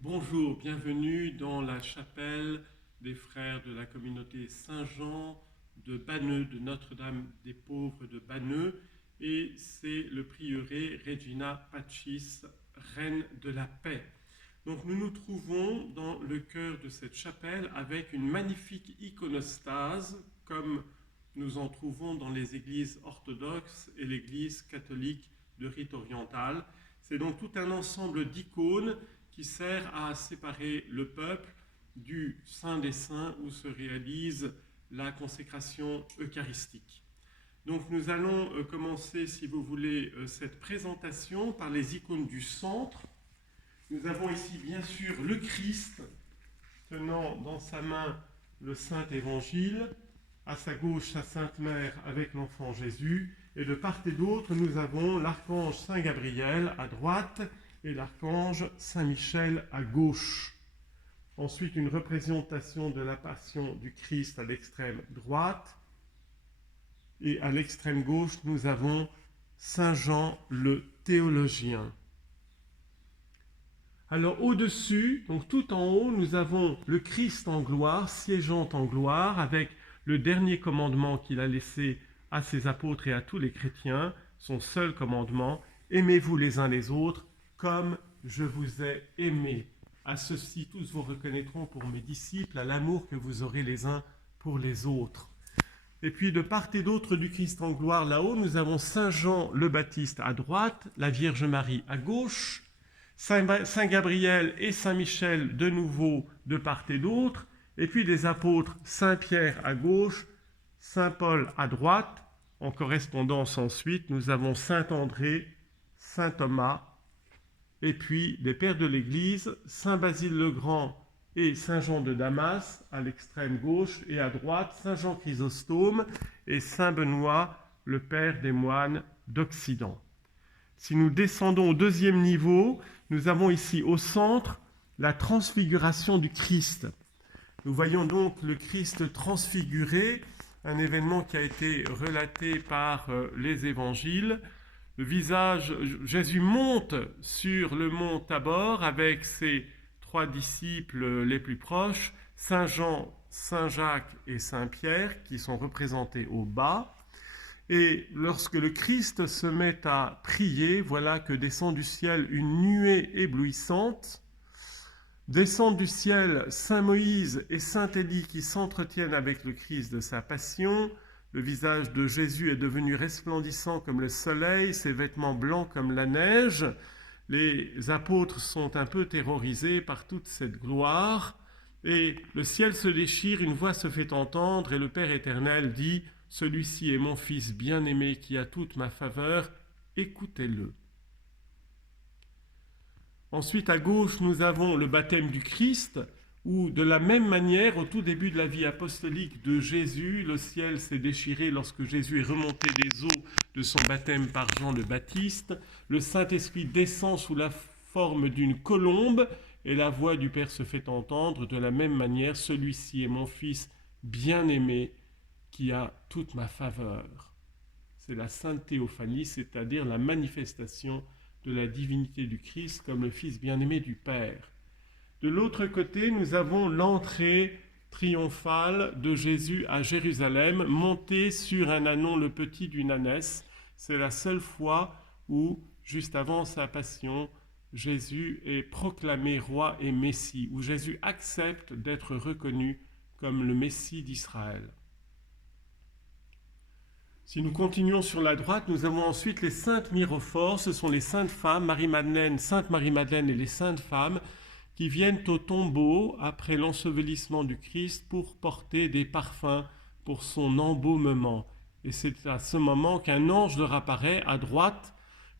Bonjour, bienvenue dans la chapelle des frères de la communauté Saint-Jean de Banneux, de Notre-Dame des Pauvres de Banneux, et c'est le prieuré Regina Pacis, reine de la paix. Donc nous nous trouvons dans le cœur de cette chapelle avec une magnifique iconostase, comme nous en trouvons dans les églises orthodoxes et l'église catholique de rite oriental. C'est donc tout un ensemble d'icônes qui sert à séparer le peuple du Saint des Saints où se réalise la consécration eucharistique. Donc nous allons commencer, si vous voulez, cette présentation par les icônes du centre. Nous avons ici bien sûr le Christ tenant dans sa main le Saint Évangile, à sa gauche sa Sainte Mère avec l'enfant Jésus, et de part et d'autre nous avons l'archange Saint Gabriel à droite et l'archange Saint Michel à gauche. Ensuite, une représentation de la passion du Christ à l'extrême droite. Et à l'extrême gauche, nous avons Saint Jean le théologien. Alors au-dessus, donc tout en haut, nous avons le Christ en gloire, siégeant en gloire, avec le dernier commandement qu'il a laissé à ses apôtres et à tous les chrétiens, son seul commandement, aimez-vous les uns les autres comme je vous ai aimé. À ceci, tous vous reconnaîtront pour mes disciples, à l'amour que vous aurez les uns pour les autres. Et puis de part et d'autre du Christ en gloire, là-haut, nous avons Saint Jean le Baptiste à droite, la Vierge Marie à gauche, Saint Gabriel et Saint Michel de nouveau de part et d'autre, et puis les apôtres Saint Pierre à gauche, Saint Paul à droite. En correspondance ensuite, nous avons Saint André, Saint Thomas, et puis les pères de l'Église, Saint Basile le Grand et Saint Jean de Damas à l'extrême gauche, et à droite Saint Jean Chrysostome et Saint Benoît, le père des moines d'Occident. Si nous descendons au deuxième niveau, nous avons ici au centre la transfiguration du Christ. Nous voyons donc le Christ transfiguré, un événement qui a été relaté par les évangiles. Le visage, Jésus monte sur le mont Tabor avec ses trois disciples les plus proches, Saint Jean, Saint Jacques et Saint Pierre, qui sont représentés au bas. Et lorsque le Christ se met à prier, voilà que descend du ciel une nuée éblouissante. Descendent du ciel Saint Moïse et Saint Élie qui s'entretiennent avec le Christ de sa passion. Le visage de Jésus est devenu resplendissant comme le soleil, ses vêtements blancs comme la neige. Les apôtres sont un peu terrorisés par toute cette gloire. Et le ciel se déchire, une voix se fait entendre et le Père éternel dit « Celui-ci est mon Fils bien-aimé qui a toute ma faveur, écoutez-le ». Ensuite, à gauche, nous avons le baptême du Christ, où de la même manière, au tout début de la vie apostolique de Jésus, le ciel s'est déchiré lorsque Jésus est remonté des eaux de son baptême par Jean le Baptiste. Le Saint-Esprit descend sous la forme d'une colombe et la voix du Père se fait entendre. De la même manière, celui-ci est mon Fils bien-aimé qui a toute ma faveur. C'est la Sainte Théophanie, c'est-à-dire la manifestation de la divinité du Christ comme le Fils bien-aimé du Père. De l'autre côté, nous avons l'entrée triomphale de Jésus à Jérusalem, monté sur un ânon le petit d'une ânesse. C'est la seule fois où, juste avant sa passion, Jésus est proclamé roi et Messie, où Jésus accepte d'être reconnu comme le Messie d'Israël. Si nous continuons sur la droite, nous avons ensuite les saintes mirophores, ce sont les saintes femmes, Marie-Madeleine, Sainte Marie-Madeleine et les saintes femmes, qui viennent au tombeau après l'ensevelissement du Christ pour porter des parfums pour son embaumement. Et c'est à ce moment qu'un ange leur apparaît à droite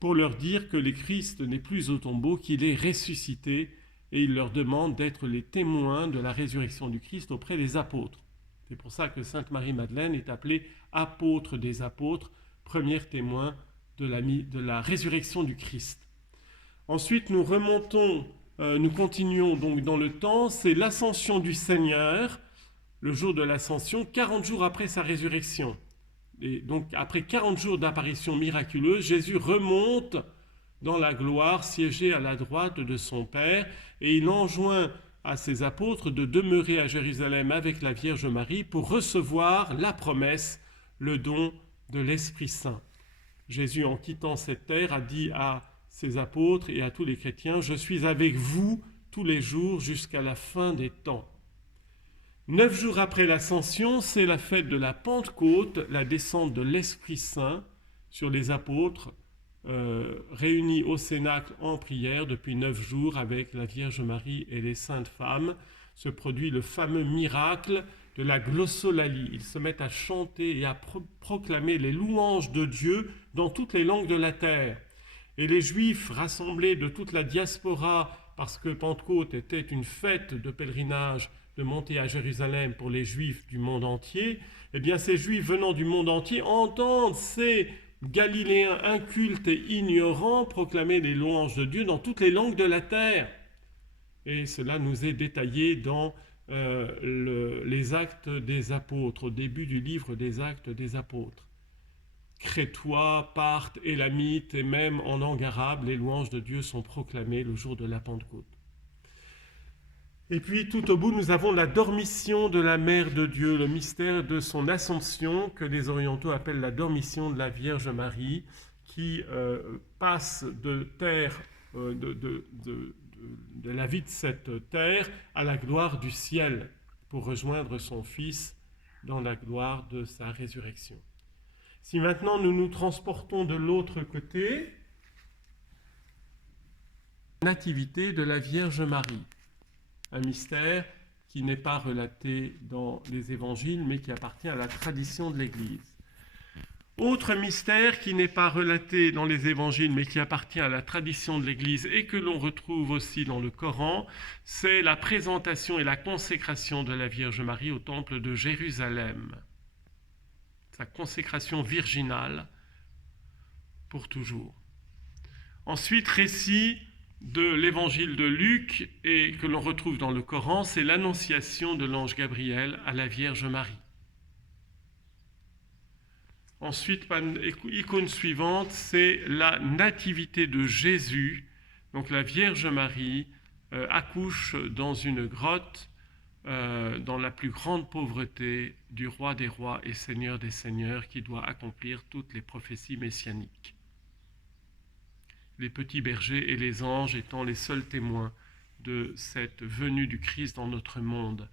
pour leur dire que le Christ n'est plus au tombeau, qu'il est ressuscité, et il leur demande d'être les témoins de la résurrection du Christ auprès des apôtres. C'est pour ça que Sainte Marie-Madeleine est appelée apôtre des apôtres, premier témoin de la résurrection du Christ. Ensuite, nous remontons, nous continuons donc dans le temps, c'est l'ascension du Seigneur, le jour de l'ascension, 40 jours après sa résurrection. Et donc, après 40 jours d'apparition miraculeuse, Jésus remonte dans la gloire, siéger à la droite de son Père, et il enjoint à ses apôtres de demeurer à Jérusalem avec la Vierge Marie pour recevoir la promesse, le don de l'Esprit Saint. Jésus, en quittant cette terre, a dit à ses apôtres et à tous les chrétiens, « Je suis avec vous tous les jours jusqu'à la fin des temps. » 9 jours après l'Ascension, c'est la fête de la Pentecôte, la descente de l'Esprit Saint sur les apôtres, réunis au Cénacle en prière depuis 9 jours avec la Vierge Marie et les saintes femmes. Se produit le fameux miracle de la glossolalie. Ils se mettent à chanter et à proclamer les louanges de Dieu dans toutes les langues de la terre. Et les Juifs rassemblés de toute la diaspora, parce que Pentecôte était une fête de pèlerinage, de monter à Jérusalem pour les Juifs du monde entier, eh bien ces Juifs venant du monde entier entendent ces Galiléens incultes et ignorants proclamer les louanges de Dieu dans toutes les langues de la terre. Et cela nous est détaillé dans les Actes des Apôtres, au début du livre des Actes des Apôtres. Crétois, Parthes, Élamites et même en langue arabe, les louanges de Dieu sont proclamées le jour de la Pentecôte. Et puis tout au bout, nous avons la dormition de la Mère de Dieu, le mystère de son ascension que les orientaux appellent la dormition de la Vierge Marie, qui passe de terre, de la vie de cette terre à la gloire du ciel pour rejoindre son Fils dans la gloire de sa résurrection. Si maintenant nous nous transportons de l'autre côté, la nativité de la Vierge Marie. Un mystère qui n'est pas relaté dans les évangiles, mais qui appartient à la tradition de l'Église. Autre mystère qui n'est pas relaté dans les évangiles, mais qui appartient à la tradition de l'Église et que l'on retrouve aussi dans le Coran, c'est la présentation et la consécration de la Vierge Marie au temple de Jérusalem. Sa consécration virginale pour toujours. Ensuite, récit de l'évangile de Luc et que l'on retrouve dans le Coran, c'est l'annonciation de l'ange Gabriel à la Vierge Marie. Ensuite, icône suivante, c'est la nativité de Jésus. Donc la Vierge Marie accouche dans une grotte dans la plus grande pauvreté du roi des rois et seigneur des seigneurs qui doit accomplir toutes les prophéties messianiques. Les petits bergers et les anges étant les seuls témoins de cette venue du Christ dans notre monde.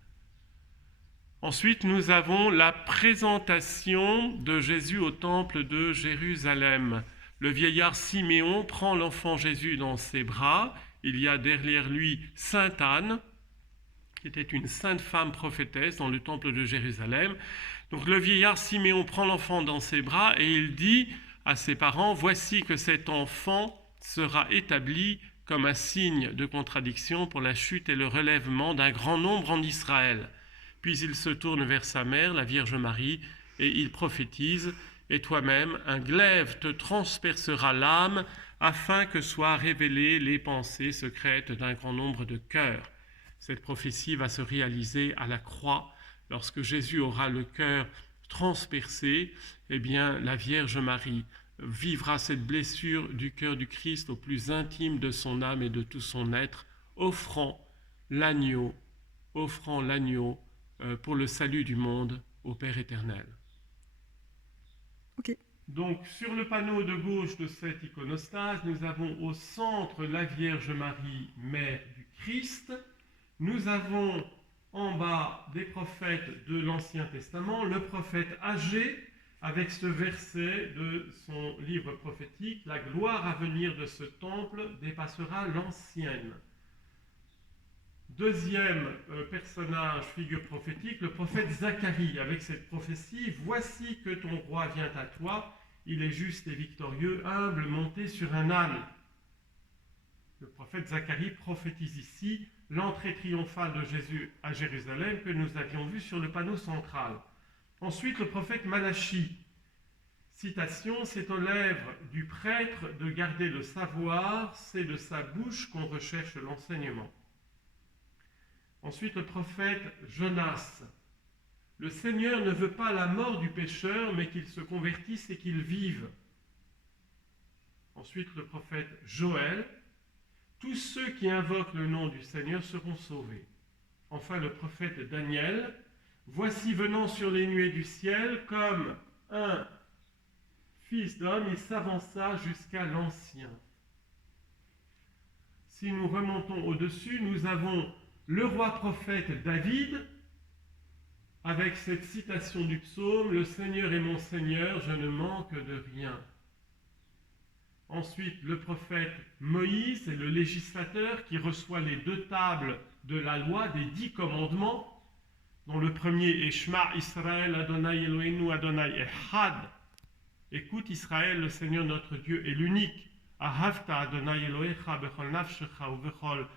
Ensuite, nous avons la présentation de Jésus au temple de Jérusalem. Le vieillard Siméon prend l'enfant Jésus dans ses bras. Il y a derrière lui Sainte Anne, qui était une sainte femme prophétesse dans le temple de Jérusalem. Donc le vieillard Siméon prend l'enfant dans ses bras et il dit à ses parents, « Voici que cet enfant sera établi comme un signe de contradiction pour la chute et le relèvement d'un grand nombre en Israël. » Puis il se tourne vers sa mère, la Vierge Marie, et il prophétise, « Et toi-même, un glaive te transpercera l'âme, afin que soient révélées les pensées secrètes d'un grand nombre de cœurs. » Cette prophétie va se réaliser à la croix. Lorsque Jésus aura le cœur transpercé, eh bien, la Vierge Marie vivra cette blessure du cœur du Christ au plus intime de son âme et de tout son être, offrant l'agneau pour le salut du monde au Père éternel. Ok. Donc, sur le panneau de gauche de cette iconostase, nous avons au centre la Vierge Marie, mère du Christ. Nous avons en bas des prophètes de l'Ancien Testament, le prophète Agé, avec ce verset de son livre prophétique, « La gloire à venir de ce temple dépassera l'ancienne ». Deuxième personnage, figure prophétique, le prophète Zacharie, avec cette prophétie, « Voici que ton roi vient à toi, il est juste et victorieux, humble, monté sur un âne. » Le prophète Zacharie prophétise ici l'entrée triomphale de Jésus à Jérusalem que nous avions vu sur le panneau central. Ensuite, le prophète Malachie. Citation, « C'est aux lèvres du prêtre de garder le savoir, c'est de sa bouche qu'on recherche l'enseignement. » Ensuite, le prophète Jonas. « Le Seigneur ne veut pas la mort du pécheur, mais qu'il se convertisse et qu'il vive. » Ensuite, le prophète Joël. Tous ceux qui invoquent le nom du Seigneur seront sauvés. Enfin, le prophète Daniel. Voici venant sur les nuées du ciel comme un fils d'homme, il s'avança jusqu'à l'Ancien. Si nous remontons au-dessus, nous avons le roi prophète David, avec cette citation du psaume, « Le Seigneur est mon Seigneur, je ne manque de rien ». Ensuite, le prophète Moïse est le législateur qui reçoit les 2 tables de la loi des 10 commandements, dont le premier est « Shema Israël Adonai Eloheinu Adonai Echad ». Écoute Israël, le Seigneur notre Dieu est l'unique. Ahavta Adonai Elohecha bechol nafshecha uvechol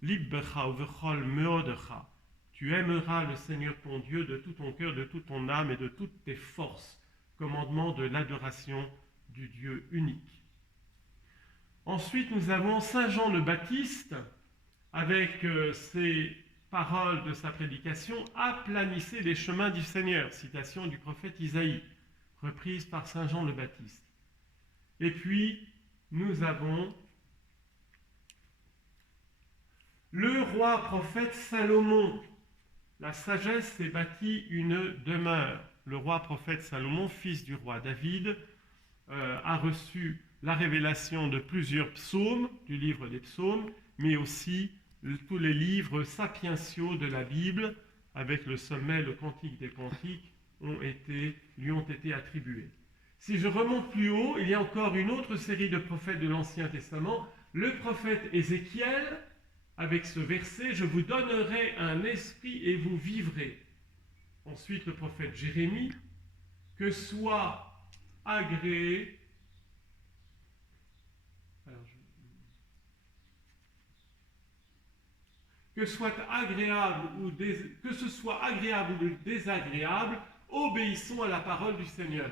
libbecha uvechol meodecha. Tu aimeras le Seigneur ton Dieu de tout ton cœur, de toute ton âme et de toutes tes forces. Commandement de l'adoration du Dieu unique. Ensuite, nous avons Saint Jean le Baptiste, avec ses paroles de sa prédication, « Aplanissez les chemins du Seigneur », citation du prophète Isaïe, reprise par Saint Jean le Baptiste. Et puis, nous avons le roi prophète Salomon. La sagesse s'est bâtie une demeure. Le roi prophète Salomon, fils du roi David, a reçu la révélation de plusieurs psaumes, du livre des psaumes, mais aussi tous les livres sapientiaux de la Bible, avec le sommet, le cantique des cantiques, lui ont été attribués. Si je remonte plus haut, il y a encore une autre série de prophètes de l'Ancien Testament, le prophète Ézéchiel, avec ce verset, « Je vous donnerai un esprit et vous vivrez ». Ensuite, le prophète Jérémie, « Que soit agréé » que ce soit agréable ou désagréable, obéissons à la parole du Seigneur.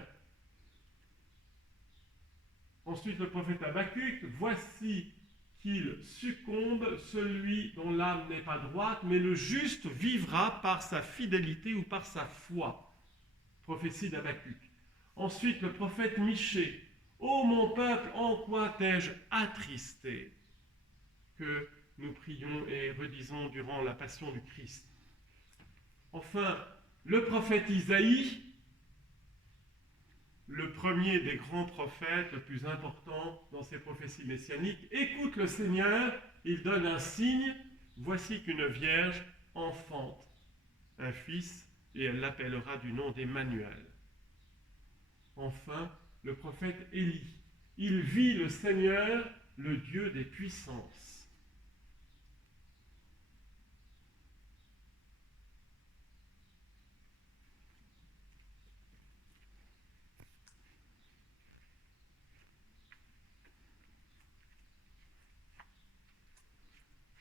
Ensuite, le prophète Habakkuk, voici qu'il succombe celui dont l'âme n'est pas droite, mais le juste vivra par sa fidélité ou par sa foi. Prophétie d'Habakkuk. Ensuite, le prophète Michée, ô mon peuple, en quoi t'ai-je attristé? Que nous prions et redisons durant la passion du Christ. Enfin, le prophète Isaïe, le premier des grands prophètes, le plus important dans ses prophéties messianiques, écoute le Seigneur, il donne un signe, voici qu'une vierge enfante un fils et elle l'appellera du nom d'Emmanuel. Enfin, le prophète Élie, il vit le Seigneur, le Dieu des puissances.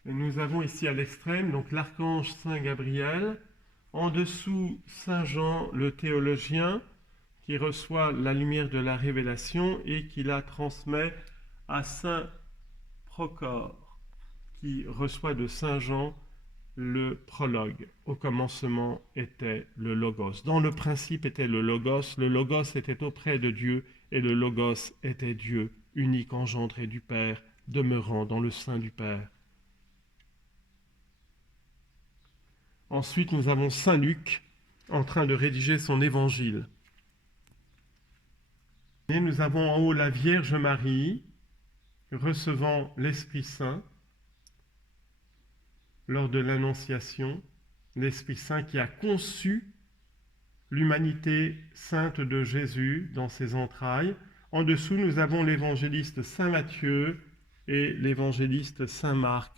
Et nous avons ici à l'extrême donc l'archange Saint Gabriel, en dessous Saint Jean le théologien qui reçoit la lumière de la révélation et qui la transmet à Saint Procore qui reçoit de Saint Jean le prologue. Au commencement était le Logos. Dans le principe était le Logos était auprès de Dieu et le Logos était Dieu, unique engendré du Père, demeurant dans le sein du Père. Ensuite, nous avons Saint Luc en train de rédiger son évangile. Et nous avons en haut la Vierge Marie recevant l'Esprit Saint lors de l'Annonciation, l'Esprit Saint qui a conçu l'humanité sainte de Jésus dans ses entrailles. En dessous, nous avons l'évangéliste Saint Matthieu et l'évangéliste Saint Marc